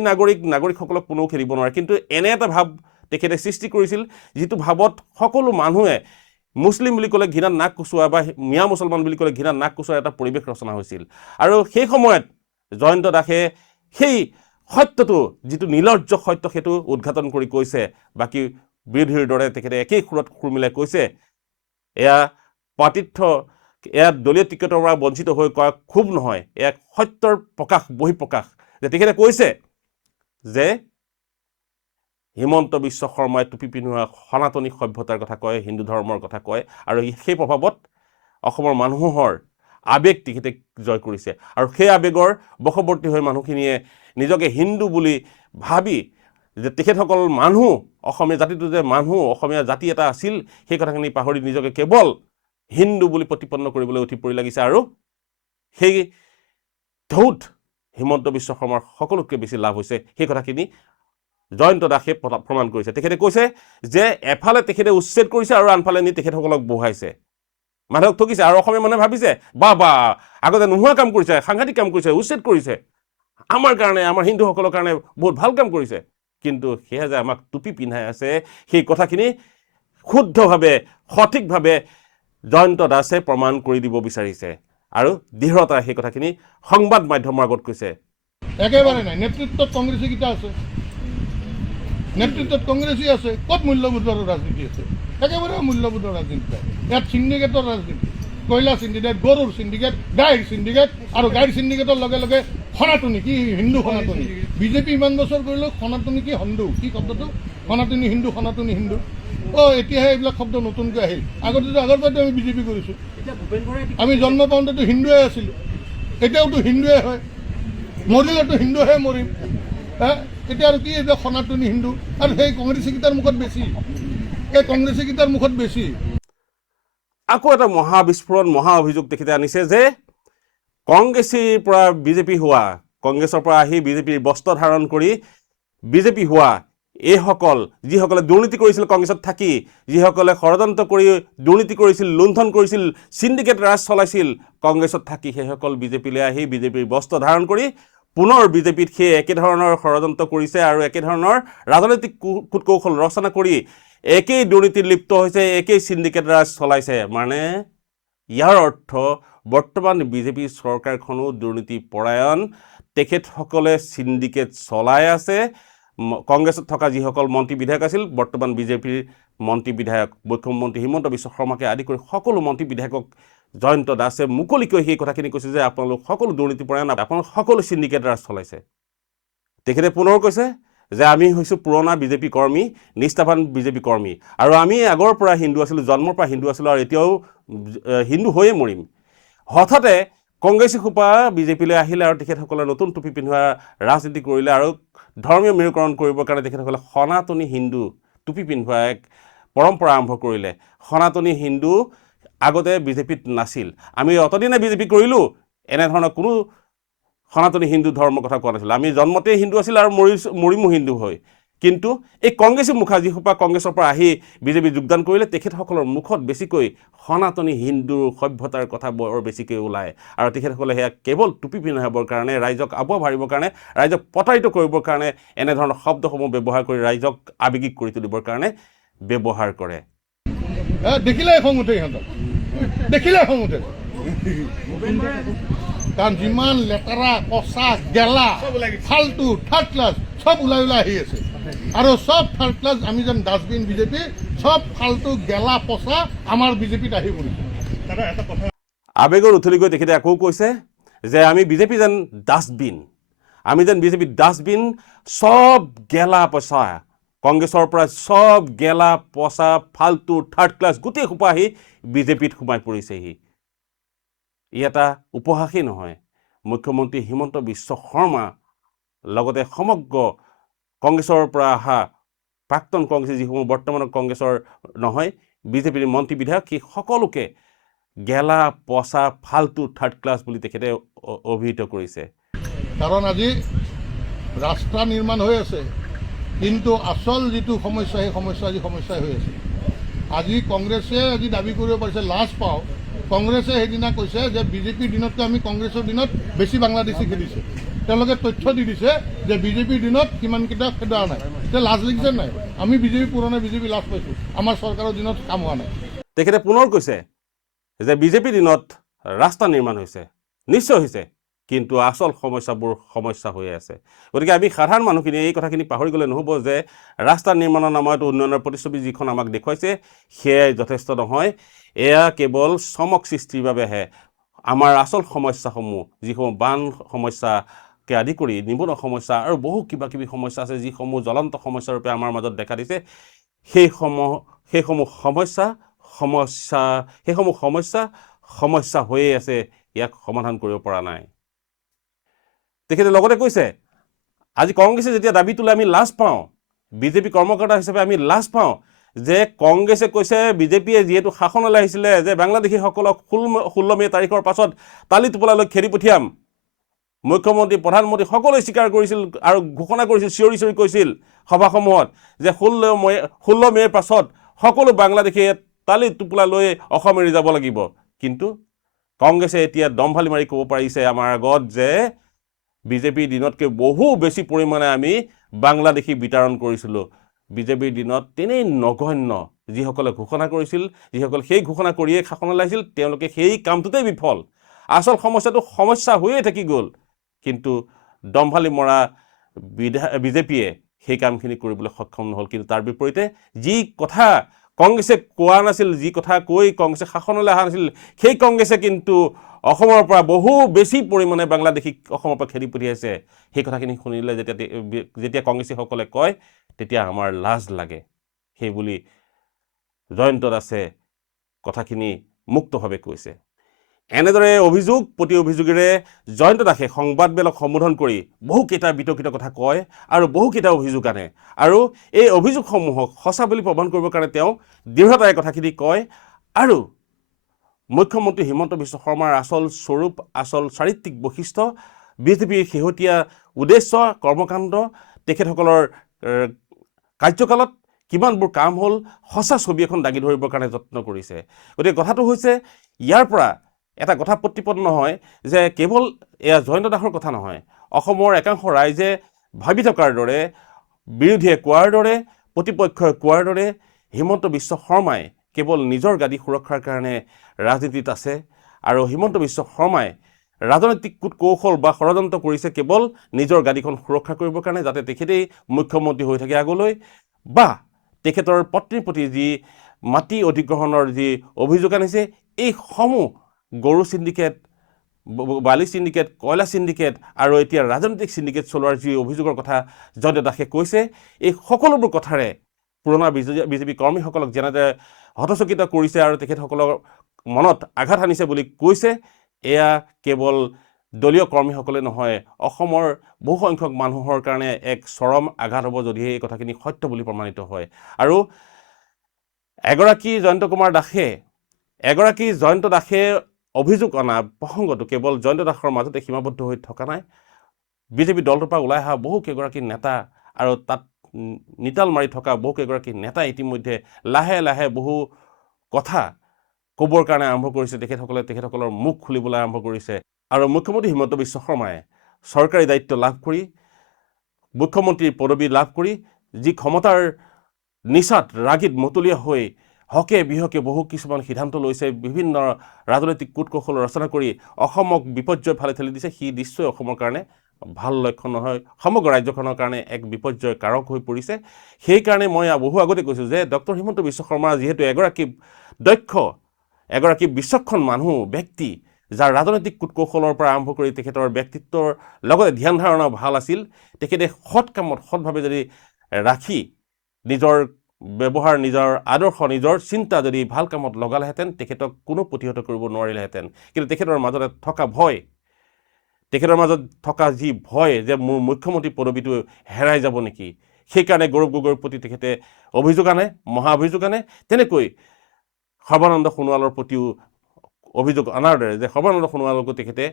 নাগৰিকসকলক কোনেও খেদিব নোৱাৰে কিন্তু এনে এটা ভাৱ তেখেতে সৃষ্টি কৰিছিল যিটো ভাৱত সকলো মানুহে মুছলিম বুলি ক'লে ঘৃণাত নাক কুচোৱা বা মিয়া মুছলমান বুলি ক'লে ঘৃণাত নাক কুচোৱা এটা পৰিৱেশ ৰচনা হৈছিল আৰু সেই সময়ত জয়ন্ত দাসে সেই সত্যটো যিটো নিলজ্জ সত্য সেইটো উদ্ঘাটন কৰি কৈছে বাকী বিৰোধীৰ দৰে তেখেতে একেই সুৰত সুৰ মিলাই কৈছে এয়া দলীয় টিকেটৰ পৰা বঞ্চিত হৈ কৰা খুব নহয় এয়া সত্যৰ বহিঃপ্ৰকাশ যে তেখেতে কৈছে যে হিমন্ত বিশ্ব শৰ্মাই টুপি পিন্ধোৱা সনাতনী সভ্যতাৰ কথা কয় হিন্দু ধৰ্মৰ কথা কয় আৰু সেই প্ৰভাৱত অসমৰ মানুহৰ আৱেগ তেখেতে জয় কৰিছে আৰু সেই আৱেগৰ বশৱৰ্তী হৈ মানুহখিনিয়ে নিজকে হিন্দু বুলি ভাবি যে তেখেতসকল মানুহ অসমীয়া জাতিটো যে মানুহ অসমীয়া জাতি এটা আছিল সেই কথাখিনি পাহৰি নিজকে কেৱল হিন্দু বুলি প্ৰতিপন্ন কৰিবলৈ উঠি পৰি লাগিছে আৰু সেই ঢৌত হিমন্ত বিশ্ব শৰ্মাৰ সকলোতকৈ বেছি লাভ হৈছে সেই কথাখিনি জয়ন্ত দাসে প্ৰমাণ কৰিছে তেখেতে কৈছে যে এফালে তেখেতে উচ্ছেদ কৰিছে আৰু আনফালে নি তেখেতসকলক বহাইছে মানুহক ঠকিছে আৰু অসমীয়া মানুহে ভাবিছে বা আগতে নোহোৱা কাম কৰিছে সাংঘাতিক কাম কৰিছে উচ্ছেদ কৰিছে আমাৰ কাৰণে আমাৰ হিন্দুসকলৰ কাৰণে বহুত ভাল কাম কৰিছে কিন্তু সেয়া যে আমাক টুপি পিন্ধাই আছে সেই কথাখিনি শুদ্ধভাৱে সঠিকভাৱে জয়ন্ত দাসে প্ৰমাণ কৰি দিব বিচাৰিছে আৰু দৃঢ়তাৰে সেই কথাখিনি সংবাদ মাধ্যমৰ আগত কৈছে একেবাৰে নাই নেতৃত্বত কংগ্ৰেছীকেইটা আছে নেতৃত্বত কংগ্ৰেছী আছে ক'ত মূল্যবোধৰ ৰাজনীতি আছে একেবাৰে মূল্যবোধৰ ৰাজনীতি নাই ইয়াত চিণ্ডিকেটৰ ৰাজনীতি কয়লা চিণ্ডিকেট গৰুৰ চিণ্ডিকেট গাড়ীৰ চিণ্ডিকেট আৰু গাড়ীৰ চিণ্ডিকেটৰ লগে লগে সনাতনী কি হিন্দু সনাতনী বিজেপি ইমান বছৰ কৰিলেও সনাতনী কি হিন্দু কি শব্দটো সনাতনী হিন্দু এতিয়াহে এইবিলাক শব্দ নতুনকৈ আহিল আগতেতো আগৰ পৰাতো আমি বিজেপি কৰিছোঁ আমি জন্ম পাওঁতেতো হিন্দুৱে আছিলোঁ এতিয়াওতো হিন্দুৱে হয় মৰিলেতো হিন্দুহে মৰিম এতিয়া আৰু কি এইবিলাক সনাতনী হিন্দু আৰু সেই কংগ্ৰেছীকেইটাৰ মুখত বেছি আকৌ এটা মহাবিস্ফোৰণ মহা অভিযোগ তেখেতে আনিছে যে কংগ্ৰেছীৰ পৰা বিজেপি হোৱা কংগ্ৰেছৰ পৰা আহি বিজেপিৰ বস্ত্ৰ ধাৰণ কৰি বিজেপি হোৱা এইসকল যিসকলে দুৰ্নীতি কৰিছিল কংগ্ৰেছত থাকি যিসকলে ষড়যন্ত্ৰ কৰি দুৰ্নীতি কৰিছিল লুণ্ঠন কৰিছিল চিণ্ডিকেট ৰাজ চলাইছিল কংগ্ৰেছত থাকি সেইসকল বিজেপিলৈ আহি বিজেপিৰ বস্ত্ৰ ধাৰণ কৰি পুনৰ বিজেপিত সেই একেধৰণৰ ষড়যন্ত্ৰ কৰিছে আৰু একেধৰণৰ ৰাজনৈতিক কূট কৌশল ৰচনা কৰি একেই দুৰ্নীতিত লিপ্ত হৈছে, একেই চিণ্ডিকেট ৰাজ চলাইছে। মানে ইয়াৰ অৰ্থ বৰ্তমান বিজেপি চৰকাৰখনো দুৰ্নীতি পৰায়ণ, তেখেতসকলে চিণ্ডিকেট চলাই আছে। কংগ্ৰেছত থকা যিসকল মন্ত্ৰী বিধায়ক আছিল, বৰ্তমান বিজেপিৰ মন্ত্ৰী বিধায়ক, মুখ্যমন্ত্ৰী হিমন্ত বিশ্ব শৰ্মাকে আদি কৰি সকলো মন্ত্ৰী বিধায়কক জয়ন্ত দাসে মুকলিকৈ সেই কথাখিনি কৈছে যে আপোনালোক সকলো দুৰ্নীতিপৰায়ণ, আপোনালোক সকলো চিণ্ডিকেট ৰাজ চলাইছে। তেখেতে পুনৰ কৈছে যে আমি হৈছোঁ পুৰণা বিজেপি কৰ্মী, নিষ্ঠাৱান বিজেপি কৰ্মী, আৰু আমি আগৰ পৰা হিন্দু আছিলোঁ, জন্মৰ পৰা হিন্দু আছিলোঁ, আৰু এতিয়াও হিন্দু হৈয়ে মৰিম। হঠাতে কংগ্ৰেছী সোপা বিজেপিলৈ আহিলে আৰু তেখেতসকলে নতুন টুপি পিন্ধোৱা ৰাজনীতি কৰিলে, আৰু ধৰ্মীয় মেৰুকৰণ কৰিবৰ কাৰণে তেখেতসকলে সনাতনী হিন্দু টুপি পিন্ধোৱা এক পৰম্পৰা আৰম্ভ কৰিলে। সনাতনী হিন্দু আগতে বিজেপিত নাছিল। আমি অতদিনে বিজেপি কৰিলোঁ, এনেধৰণৰ কোনো সনাতনী হিন্দু ধৰ্মৰ কথা কোৱা নাছিলোঁ। আমি জন্মতেই হিন্দু আছিল আৰু মৰিমো হিন্দু হয়। কিন্তু এই কংগ্ৰেছী মুখা যিসোপা কংগ্ৰেছৰ পৰা আহি বিজেপি যোগদান কৰিলে, তেখেতসকলৰ মুখত বেছিকৈ সনাতনী হিন্দুৰ সভ্যতাৰ কথা বৰ বেছিকৈ ওলায়, আৰু তেখেতসকলে সেয়া কেৱল টুপি পিন্ধাবৰ কাৰণে, ৰাইজক আবুৱা ভাৰিবৰ কাৰণে, ৰাইজক প্ৰতাৰিত কৰিবৰ কাৰণে এনেধৰণৰ শব্দসমূহ ব্যৱহাৰ কৰি ৰাইজক আৱেগিক কৰি তুলিবৰ কাৰণে ব্যৱহাৰ কৰে। দেখিলে খং উঠে, সিহঁতক দেখিলে খং উঠে। কাৰণ যিমান লেতেৰা, কচা, গেলা, ফাল্টু, থাৰ্ড ক্লাছ চব ওলাই আহি আছে, আৰু চব থাৰ্ড ক্লাছ আমি যেন ডাষ্টবিন বিজেপি, চব ফাল্টু, গেলা, পচা আমাৰ বিজেপিত আহি পৰিছে। আৱেগৰ উঠলি গৈ তেখেতে আকৌ কৈছে যে আমি বিজেপি যেন ডাষ্টবিন, আমি যেন বিজেপি ডাষ্টবিন, চব গেলা পচা, কংগ্ৰেছৰ পৰা চব গেলা পচা, ফাল্টু, থাৰ্ড ক্লাছ গোটেই সোপা আহি বিজেপিত সোমাই পৰিছেহি। ই এটা উপহাসেই নহয়। মুখ্যমন্ত্ৰী হিমন্ত বিশ্ব শৰ্মা লগতে সমগ্ৰ কংগ্ৰেছৰ পৰা অহা প্ৰাক্তন কংগ্ৰেছী যিসমূহ বৰ্তমানৰ কংগ্ৰেছৰ নহয়, বিজেপিৰ মন্ত্ৰী বিধায়ক, সেই সকলোকে গেলা পচা, ফাল্টু, থাৰ্ড ক্লাছ বুলি তেখেতে অভিহিত কৰিছে। কাৰণ আজি ৰাস্তা নিৰ্মাণ হৈ আছে, কিন্তু আচল যিটো সমস্যা, সেই সমস্যা আজি সমস্যাই হৈ আছে। আজি কংগ্ৰেছে আজি দাবী কৰিব পাৰিছে, লাজ পাওঁ, কংগ্ৰেছে সেইদিনা কৈছে যে বিজেপিৰ দিনতকৈ আমি কংগ্ৰেছৰ দিনত বেছি বাংলাদেশী খেলিছে। তেওঁলোকে তথ্য দি দিছে যে বিজেপিৰ দিনত কিমানকেইটা খেদা নাই। এতিয়া লাজ লাগিছে নাই? আমি বিজেপি, পুৰণা বিজেপি লাজ পাইছোঁ, আমাৰ চৰকাৰৰ দিনত কাম হোৱা নাই। তেখেতে পুনৰ কৈছে যে বিজেপিৰ দিনত ৰাস্তা নিৰ্মাণ হৈছে, নিশ্চয় হৈছে, কিন্তু আচল সমস্যাবোৰ সমস্যা হৈ আছে। গতিকে আমি সাধাৰণ মানুহখিনি এই কথাখিনি পাহৰি গ'লে নহ'ব যে ৰাস্তা নিৰ্মাণৰ নামত উন্নয়নৰ প্ৰতিচ্ছবি যিখন আমাক দেখুৱাইছে, সেয়াই যথেষ্ট নহয়। এয়া কেৱল চমক সৃষ্টিৰ বাবেহে। আমাৰ আচল সমস্যাসমূহ, যিসমূহ বান সমস্যাকে আদি কৰি নিবনুৱা সমস্যা আৰু বহু কিবা কিবি সমস্যা আছে, যিসমূহ জ্বলন্ত সমস্যাৰূপে আমাৰ মাজত দেখা দিছে, সেইসমূহ সমস্যা হৈয়ে আছে, ইয়াক সমাধান কৰিব পৰা নাই। তেখেতে লগতে কৈছে আজি কংগ্ৰেছে যেতিয়া দাবী তোলে আমি লাজ পাওঁ, বিজেপি কৰ্মকৰ্তা হিচাপে আমি লাজ পাওঁ যে কংগ্ৰেছে কৈছে বিজেপিয়ে যিহেতু শাসনলৈ আহিছিলে যে বাংলাদেশীসকলক 16 মে' তাৰিখৰ পাছত তালি টোপোলালৈ খেদি পঠিয়াম। মুখ্যমন্ত্ৰী, প্ৰধানমন্ত্ৰী সকলোৱে স্বীকাৰ কৰিছিল আৰু ঘোষণা কৰিছিল, চিঞৰি চিঞৰি কৈছিল সভাসমূহত যে 16 মে'ৰ পাছত সকলো বাংলাদেশীয়ে তালি টোপোলা লৈ অসম এৰি যাব লাগিব। কিন্তু কংগ্ৰেছে এতিয়া দম্ভালি মাৰি ক'ব পাৰিছে আমাৰ আগত যে বিজেপিৰ দিনতকৈ বহু বেছি পৰিমাণে আমি বাংলাদেশী বিতৰণ কৰিছিলোঁ। বিজেপিৰ দিনত তেনেই নগণ্য যিসকলে ঘোষণা কৰিছিল, যিসকলে সেই ঘোষণা কৰিয়ে শাসনলৈ আহিছিল, তেওঁলোকে সেই কামটোতেই বিফল। আচল সমস্যাটো সমস্যা হৈয়ে থাকি গ'ল, কিন্তু দম্ভালি মৰা বিজেপিয়ে সেই কামখিনি কৰিবলৈ সক্ষম নহ'ল। কিন্তু তাৰ বিপৰীতে যি কথা কংগ্ৰেছে কোৱা নাছিল, যি কথা কৈ কংগ্ৰেছে শাসনলৈ অহা নাছিল, সেই কংগ্ৰেছে কিন্তু অসমৰ পৰা বহু বেছি পৰিমাণে বাংলাদেশীক অসমৰ পৰা খেদি পঠিয়াইছে। সেই কথাখিনি শুনিলে যেতিয়া কংগ্ৰেছীসকলে কয়, তেতিয়া আমাৰ লাজ লাগে। সেইবুলি জয়ন্ত দাসে কথাখিনি মুক্তভাৱে কৈছে। এনেদৰে অভিযোগ প্ৰতি অভিযোগেৰে জয়ন্ত দাসে সংবাদমেলক সম্বোধন কৰি বহুকেইটা বিতৰ্কিত কথা কয় আৰু বহুকেইটা অভিযোগ আনে, আৰু এই অভিযোগসমূহক সঁচা বুলি প্ৰমাণ কৰিবৰ কাৰণে তেওঁ দৃঢ়তাৰে কথাখিনি কয়। আৰু মুখ্যমন্ত্ৰী হিমন্ত বিশ্ব শৰ্মাৰ আচল স্বৰূপ, আচল চাৰিত্ৰিক বৈশিষ্ট্য, বিজেপিৰ শেহতীয়া উদ্দেশ্য, কৰ্মকাণ্ড, তেখেতসকলৰ কাৰ্যকালত কিমানবোৰ কাম হ'ল, সঁচা ছবি এখন দাঙি ধৰিবৰ কাৰণে যত্ন কৰিছে। গতিকে কথাটো হৈছে, ইয়াৰ পৰা এটা কথা প্ৰতিপন্ন হয় যে কেৱল এয়া জয়ন্ত দাসৰ কথা নহয়, অসমৰ একাংশ ৰাইজে ভাবি থকাৰ দৰে, বিৰোধীয়ে কোৱাৰ দৰে, প্ৰতিপক্ষই কোৱাৰ দৰে হিমন্ত বিশ্ব শৰ্মাই কেৱল নিজৰ গাদী সুৰক্ষাৰ কাৰণে ৰাজনীতিত আছে আৰু হিমন্ত বিশ্ব শৰ্মাই ৰাজনৈতিক কূটকৌশল বা ষড়যন্ত্ৰ কৰিছে কেৱল নিজৰ গাদীখন সুৰক্ষা কৰিবৰ কাৰণে যাতে তেখেতেই মুখ্যমন্ত্ৰী হৈ থাকে আগলৈ বা তেখেতৰ পত্নীৰ প্ৰতি যি মাটি অধিগ্ৰহণৰ যি অভিযোগ আনিছে এই সমূহ গৰু চিণ্ডিকেট বালি চিণ্ডিকেট কয়লা চিণ্ডিকেট আৰু এতিয়া ৰাজনৈতিক চিণ্ডিকেট চলোৱাৰ যি অভিযোগৰ কথা জয়ন্ত দাসে কৈছে এই সকলোবোৰ কথাৰে পুৰণা বিজেপি কৰ্মীসকলক যেনেদৰে হতচকিত কৰিছে আৰু তেখেতসকলৰ মনত আঘাত আনিছে বুলি কৈছে এয়া কেৱল দলীয় কৰ্মীসকলে নহয় অসমৰ বহুসংখ্যক মানুহৰ কাৰণে এক চৰম আঘাত হ'ব যদিহে এই কথাখিনি সত্য বুলি প্ৰমাণিত হয় আৰু এগৰাকী জয়ন্ত দাসে অভিযোগ অনা প্ৰসংগটো কেৱল জয়ন্ত দাসৰ মাজতে সীমাবদ্ধ হৈ থকা নাই বিজেপি দলটোৰ পৰা ওলাই অহা বহুকেইগৰাকী নেতা আৰু তাত নিতাল মাৰি থকা বহুকেইগৰাকী নেতা ইতিমধ্যে লাহে লাহে বহু কথা ক'বৰ কাৰণে আৰম্ভ কৰিছে তেখেতসকলৰ মুখ খুলিবলৈ আৰম্ভ কৰিছে আৰু মুখ্যমন্ত্ৰী হিমন্ত বিশ্ব শৰ্মাই চৰকাৰী দায়িত্ব লাভ কৰি মুখ্যমন্ত্ৰীৰ পদবী লাভ কৰি যি ক্ষমতাৰ নিচাত ৰাগিত মতলীয়া হৈ হকে বিহকে বহু কিছুমান সিদ্ধান্ত লৈছে বিভিন্ন ৰাজনৈতিক কূটকৌশল ৰচনা কৰি অসমক বিপৰ্যয়ৰ ফালে ঠেলি দিছে সি নিশ্চয় অসমৰ কাৰণে ভাল লক্ষণ নহয় সমগ্ৰ ৰাজ্যখনৰ কাৰণে এক বিপৰ্যয় কাৰক হৈ পৰিছে সেইকাৰণে মই বহু আগতে কৈছোঁ যে ডক্টৰ হিমন্ত বিশ্ব শৰ্মা যিহেতু এগৰাকী বিচক্ষণ মানুহ ব্যক্তি যাৰ ৰাজনৈতিক কূটকৌশলৰ পৰা আৰম্ভ কৰি তেখেতৰ ব্যক্তিত্বৰ লগতে ধ্যান ধাৰণা ভাল আছিল তেখেতে সৎ কামত সৎভাৱে যদি ৰাখি নিজৰ ব্যৱহাৰ নিজৰ আদৰ্শ নিজৰ চিন্তা যদি ভাল কামত লগালেহেঁতেন তেখেতক কোনো প্ৰতিহত কৰিব নোৱাৰিলেহেঁতেন কিন্তু তেখেতৰ মাজত থকা যি ভয় যে মোৰ মুখ্যমন্ত্ৰী পদবীটো হেৰাই যাব নেকি সেইকাৰণে গৌৰৱ গগৈৰ প্ৰতি তেখেতে মহা অভিযোগ আনে তেনেকৈ সৰ্বানন্দ সোণোৱালৰ প্ৰতিও অভিযোগ অনাৰ দৰে যে সৰ্বানন্দ সোণোৱালকো তেখেতে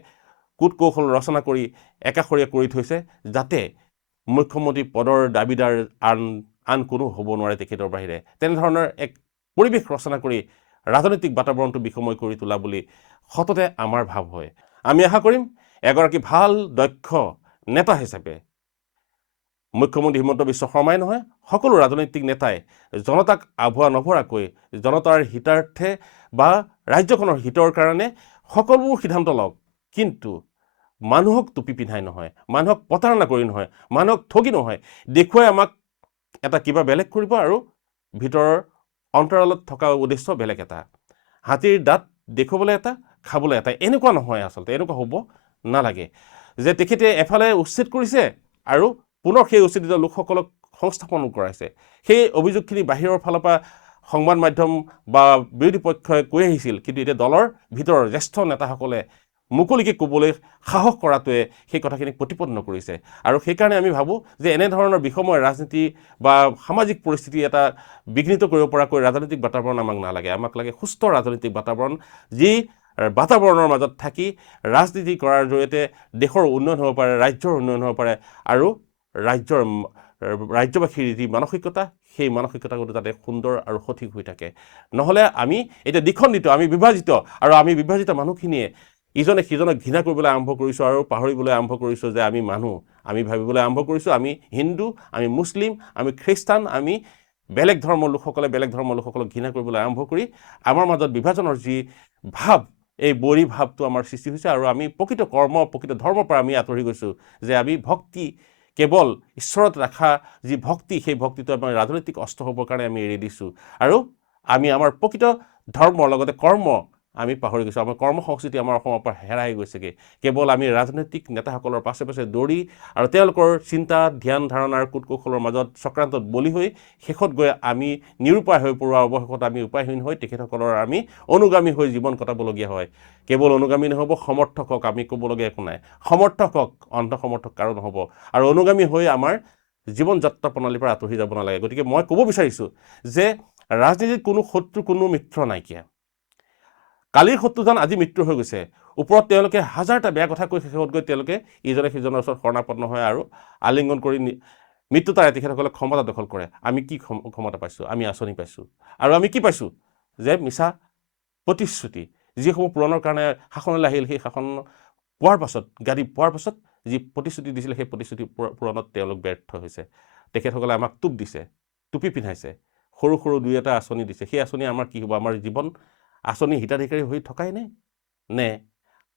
কূটকৌশল ৰচনা কৰি একাষৰীয়া কৰি থৈছে যাতে মুখ্যমন্ত্ৰী পদৰ দাবীদাৰ আন কোনো হ'ব নোৱাৰে তেখেতৰ বাহিৰে তেনেধৰণৰ এক পৰিৱেশ ৰচনা কৰি ৰাজনৈতিক বাতাবৰণটো বিষময় কৰি তোলা বুলি সততে আমাৰ ভাৱ হয় আমি আশা কৰিম এগৰাকী ভাল দক্ষ নেতা হিচাপে মুখ্যমন্ত্ৰী হিমন্ত বিশ্ব শৰ্মাই নহয় সকলো ৰাজনৈতিক নেতাই জনতাক আভুৱা নভৰাকৈ জনতাৰ হিতাৰ্থে বা ৰাজ্যখনৰ হিতৰ কাৰণে সকলোবোৰ সিদ্ধান্ত লওক কিন্তু মানুহক টুপি পিন্ধাই নহয় মানুহক প্ৰতাৰণা কৰি নহয় মানুহক ঠগি নহয় দেখুৱাই আমাক এটা কিবা বেলেগ কৰিব আৰু ভিতৰৰ অন্তৰালত থকা উদ্দেশ্য বেলেগ এটা হাতীৰ দাঁত দেখুৱাবলৈ এটা খাবলৈ এটা এনেকুৱা নহয় আচলতে এনেকুৱা হ'ব নালাগে যে তেখেতে এফালে উচ্ছেদ কৰিছে আৰু পুনৰ সেই উচ্ছেদিত লোকসকলক সংস্থাপন কৰাইছে সেই অভিযোগখিনি বাহিৰৰ ফালৰ পৰা সংবাদ মাধ্যম বা বিৰোধী পক্ষই কৈ আহিছিল কিন্তু এতিয়া দলৰ ভিতৰৰ জ্যেষ্ঠ নেতাসকলে মুকলিকে ক'বলৈ সাহস কৰাটোৱে সেই কথাখিনিক প্ৰতিপন্ন কৰিছে আৰু সেইকাৰণে আমি ভাবোঁ যে এনেধৰণৰ বিষময় ৰাজনীতি বা সামাজিক পৰিস্থিতি এটা বিঘ্নিত কৰিব পৰাকৈ ৰাজনৈতিক বাতাবৰণ আমাক নালাগে আমাক লাগে সুস্থ ৰাজনৈতিক বাতাবৰণ যি বাতাবৰণৰ মাজত থাকি ৰাজনীতি কৰাৰ জৰিয়তে দেশৰ উন্নয়ন হ'ব পাৰে ৰাজ্যৰ উন্নয়ন হ'ব পাৰে আৰু ৰাজ্যবাসীৰ যি মানসিকতা সেই মানসিকতাটো যাতে সুন্দৰ আৰু সঠিক হৈ থাকে নহ'লে আমি এতিয়া দ্বিখণ্ডিত আমি বিভাজিত আৰু আমি বিভাজিত মানুহখিনিয়ে ইজনে সিজনক ঘৃণা কৰিবলৈ আৰম্ভ কৰিছোঁ আৰু পাহৰিবলৈ আৰম্ভ কৰিছোঁ যে আমি মানুহ আমি ভাবিবলৈ আৰম্ভ কৰিছোঁ আমি হিন্দু আমি মুছলিম আমি খ্ৰীষ্টান আমি বেলেগ ধৰ্মৰ লোকসকলক ঘৃণা কৰিবলৈ আৰম্ভ কৰি আমাৰ মাজত বিভাজনৰ যি ভাৱ এই বৰি ভাৱটো আমাৰ সৃষ্টি হৈছে আৰু আমি প্ৰকৃত ধৰ্মৰ পৰা আমি আঁতৰি গৈছোঁ যে আমি ভক্তি কেৱল ঈশ্বৰত ৰখা যি ভক্তি সেই ভক্তিটো আমাৰ ৰাজনৈতিক অস্ত্ৰ হ'বৰ কাৰণে আমি এৰি দিছোঁ আৰু আমি আমাৰ প্ৰকৃত ধৰ্মৰ লগতে কৰ্ম আমি পাহৰি গৈছোঁ আমাৰ কৰ্ম সংস্কৃতি আমাৰ অসমৰ পৰা হেৰাই গৈছেগৈ কেৱল আমি ৰাজনৈতিক নেতাসকলৰ পাছে পাছে দৌৰি আৰু তেওঁলোকৰ চিন্তা ধ্যান ধাৰণাৰ কূটকৌশলৰ মাজত চক্ৰান্তত বলি হৈ শেষত গৈ আমি নিৰুপায় হৈ পৰোৱা অৱশেষত আমি উপায়হীন হৈ তেখেতসকলৰ আমি অনুগামী হৈ জীৱন কটাবলগীয়া হয় কেৱল অনুগামী নহ'ব সমৰ্থকক আমি ক'বলগীয়া একো নাই অন্ধসমৰ্থক কাৰো নহ'ব আৰু অনুগামী হৈ আমাৰ জীৱন যাত্ৰা প্ৰণালীৰ পৰা আঁতৰি যাব নালাগে গতিকে মই ক'ব বিচাৰিছোঁ যে ৰাজনীতিত কোনো শত্ৰু কোনো মিত্ৰ নাইকিয়া কালিৰ শত্ৰুজন আজি মৃত্যু হৈ গৈছে ওপৰত তেওঁলোকে হাজাৰটা বেয়া কথা কৈ শেষত গৈ তেওঁলোকে ইজনে সিজনৰ ওচৰত শৰণাপন্ন হয় আৰু আলিংগন কৰি মৃত্যুতাৰে তেখেতসকলে ক্ষমতা দখল কৰে আমি কি ক্ষমতা পাইছোঁ আমি আঁচনি পাইছোঁ আৰু আমি কি পাইছোঁ যে মিছা প্ৰতিশ্ৰুতি যিসমূহ পূৰণৰ কাৰণে শাসনলৈ আহিল সেই শাসন গাদী পোৱাৰ পাছত যি প্ৰতিশ্ৰুতি দিছিলে সেই প্ৰতিশ্ৰুতি পূৰণত তেওঁলোক ব্যৰ্থ হৈছে তেখেতসকলে আমাক টোপ দিছে টুপি পিন্ধাইছে সৰু সৰু দুই এটা আঁচনি দিছে, সেই আঁচনি আমাৰ কি হ'ব? আমাৰ জীৱন আঁচনি হিতাধিকাৰী হৈ থকাই নে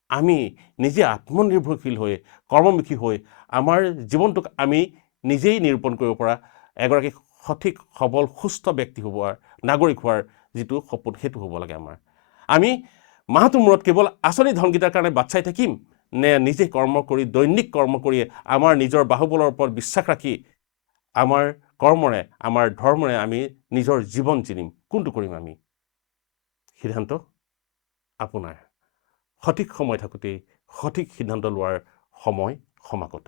আমি নিজে আত্মনিৰ্ভৰশীল হৈ কৰ্মমুখী হৈ আমাৰ জীৱনটোক আমি নিজেই নিৰূপণ কৰিব পৰা এগৰাকী সঠিক সবল সুস্থ ব্যক্তি হোৱাৰ নাগৰিক হোৱাৰ যিটো সপোন সেইটো হ'ব লাগে আমাৰ। আমি মাহটোৰ মূৰত কেৱল আঁচনি ধনকেইটাৰ কাৰণে বাট চাই থাকিম নে নিজে কৰ্ম কৰি দৈনিক কৰ্ম কৰি আমাৰ নিজৰ বাহুবলৰ ওপৰত বিশ্বাস ৰাখি আমাৰ কৰ্মৰে আমাৰ ধৰ্মৰে আমি নিজৰ জীৱন জিনিম? কোনটো কৰিম আমি? সিদ্ধান্ত আপোনাৰ। সঠিক সময় থাকোঁতেই সঠিক সিদ্ধান্ত লোৱাৰ সময় সমাগত।